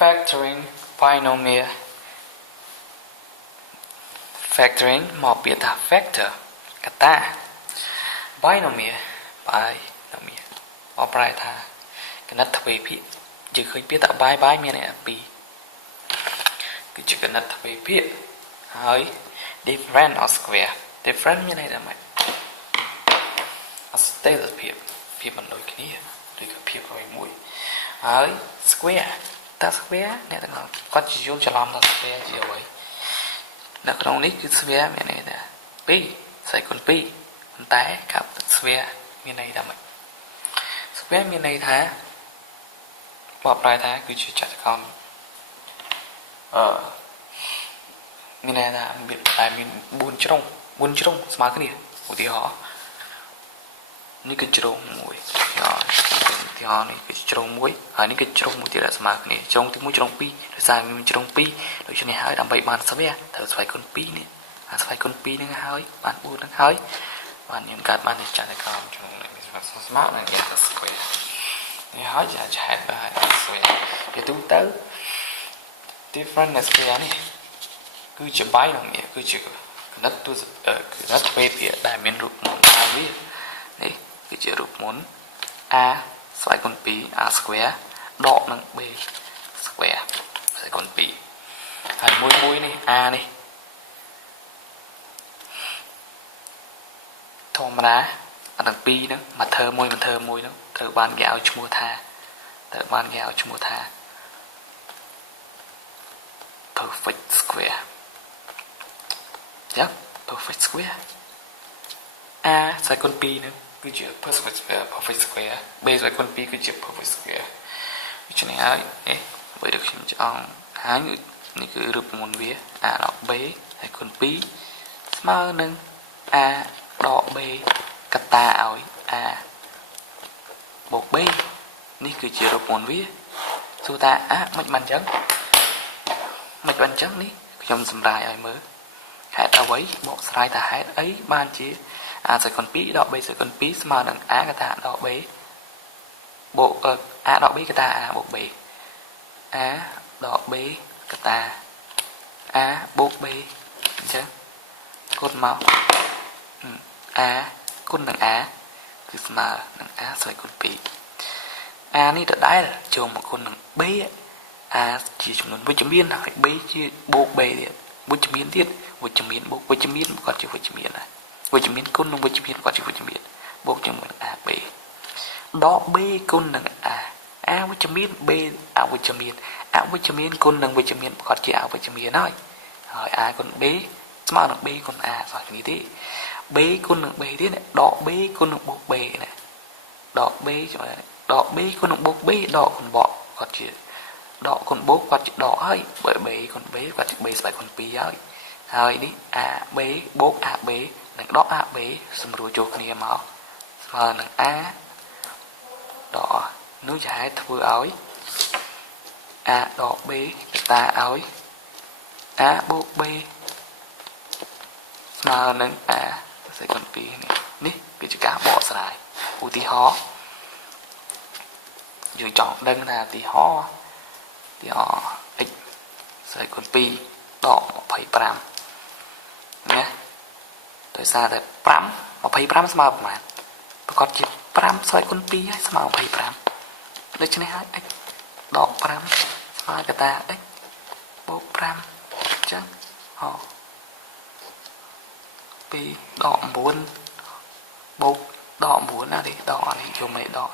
Factoring binomial. Factoring មកពាក្យថា factor កតា binomial មកប្រែថាគណិតទ្វេភាគយើងឃើញពាក្យថា by មានន័យថា2គឺជាគណិតទ្វេភាគហើយ different or square different មានន័យថាម៉េចអស្ថិរភាពមិនដូចគ្នាដូចกับភាពអ្វីមួយហើយ square តា square អ្នកទាំងអស់គាត់យល់ច្រឡំថា square ជាអ្វីនៅក្នុងនេះគឺ sphere មានន័យថា2ស្អីគុណ2ប៉ុន្តែកាប់ sphere មានន័យថាម៉េច sphere មានន័យថាបកប្រែថាគឺជាចតុកោណមានន័យថាមាន4ជ្រុងស្មើគ្នាឧទាហរណ៍នេះគឺជ្រុងមួយឧទាហរណ៍នេះគឺជ្រុងមួយហើយនេះគឺជ្រុងមួយទៀតស្មើគ្នាជ្រុងទី1ជ្រុង2ដោយសារមានជ្រុង2ដូច្នេះហើយដើម្បីបានស្វែងត្រូវស្វែងគុណ2នេះអាស្វែងគុណ2ហ្នឹងហើយបាន4ហ្នឹងហើយបានយើងកើតបានចតុកោណជ្រុងនេះស្មើនឹងយ៉ាង square នេះហើយជាហេតុបាទ square វាទូទៅ different square នេះគឺជាបាយនឹងនេះគឺជាគណិតទ្វេភាគដែលមានរូបមន្តវានេះគឺជារូបមន្ត a ស្វែងគុណ2 a square ដកនឹង b square ស្វែងគុណ2ហើយមួយនេះ a នេះធម្មតាអាទាំងពីរហ្នឹងមកធ្វើមួយហ្នឹងត្រូវបានគេឲ្យឈ្មោះថា perfect square យ៉ា perfect square a ស្វែងគុណ2ហ្នឹងគឺជា perfect square b ស្វែងគុណ2គឺជា perfect square ដូច្នេះហើយនេះបើដូចខ្ញុំចង់ហើយនេះគឺរូបមន្តវា a ដក b ហើយគុណ2ស្មើនឹង a ដក b កតាឲ្យ a បូក b នេះគឺជារូបមន្តវាសួរថាមិនបានអញ្ចឹងនេះខ្ញុំសម្រាយឲ្យមើលហេតុអ្វីបកស្រាយថាហេតុអីបានជា a ស្វែងគុណ2ដក b ស្វែងគុណ2ស្មើនឹង a កតាដក b បូក a ដក b កតា a បូក b a ដក b កតា a បូក b អញ្ចឹងគុណមក a គុណនឹង a គឺស្មើនឹង a ស្វែងគុណ2 a នេះដដែលចូលមកគុណនឹង b a ជាចំនួនវិជ្ជមានហើយ b ជាបូក b ទៀតវិជ្ជមានទៀតវិជ្ជមានបូកវិជ្ជមានគាត់ជាវិជ្ជមានដែរវិជ្ជមានគុណនឹងវិជ្ជមានគាត់ជាវិជ្ជមានបូកជាមួយនឹង a b ដក b គុណនឹង a វិជ្ជមាន b អវិជ្ជមានគុណនឹងវិជ្ជមានគាត់ជាអវិជ្ជមានហើយ a គុណ b ស្មើនឹង b គុណ a ស្មើគ្នាទេ b គុណនឹង b ទៀតដក b គុណនឹងបូក b ណាដក b គុណនឹងបូក b ដកគុណបកគាត់ជាដកគុណបូកគាត់ជាដកហើយបើ b គុណ b គាត់ជា b ស្មើគុណ2ហើយនេះ ab បូក ab និងដក ab សម្រួលចូលគ្នាមកស្មើនឹង a ដកនោះជាហេតុធ្វើឲ្យ a ដក b កតាឲ្យ a បូក b ស្មើនឹង a ស្វែងគុណ2នេះគឺជាការបកស្រាយឧទាហរណ៍យើងចង់ដឹងថាឧទាហរណ៍ x ស្វែងគុណ2ដក25ណាដោយសារតែ25ស្មើប្រមាណប្រកបជា5ស្វែងគុណ2ហើយស្មើ25ដូច្នេះហើយ x ដក5ស្មើកតា x បូក5អញ្ចឹង2ដក9បូកដក9ណាទេដកនេះយកមិនដក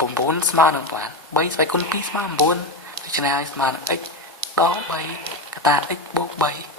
9ស្មើនឹងប្រហែល3ស្វែងគុណ2ស្មើ9ដូច្នេះហើយស្មើនឹង x ដក3កតា x បូក3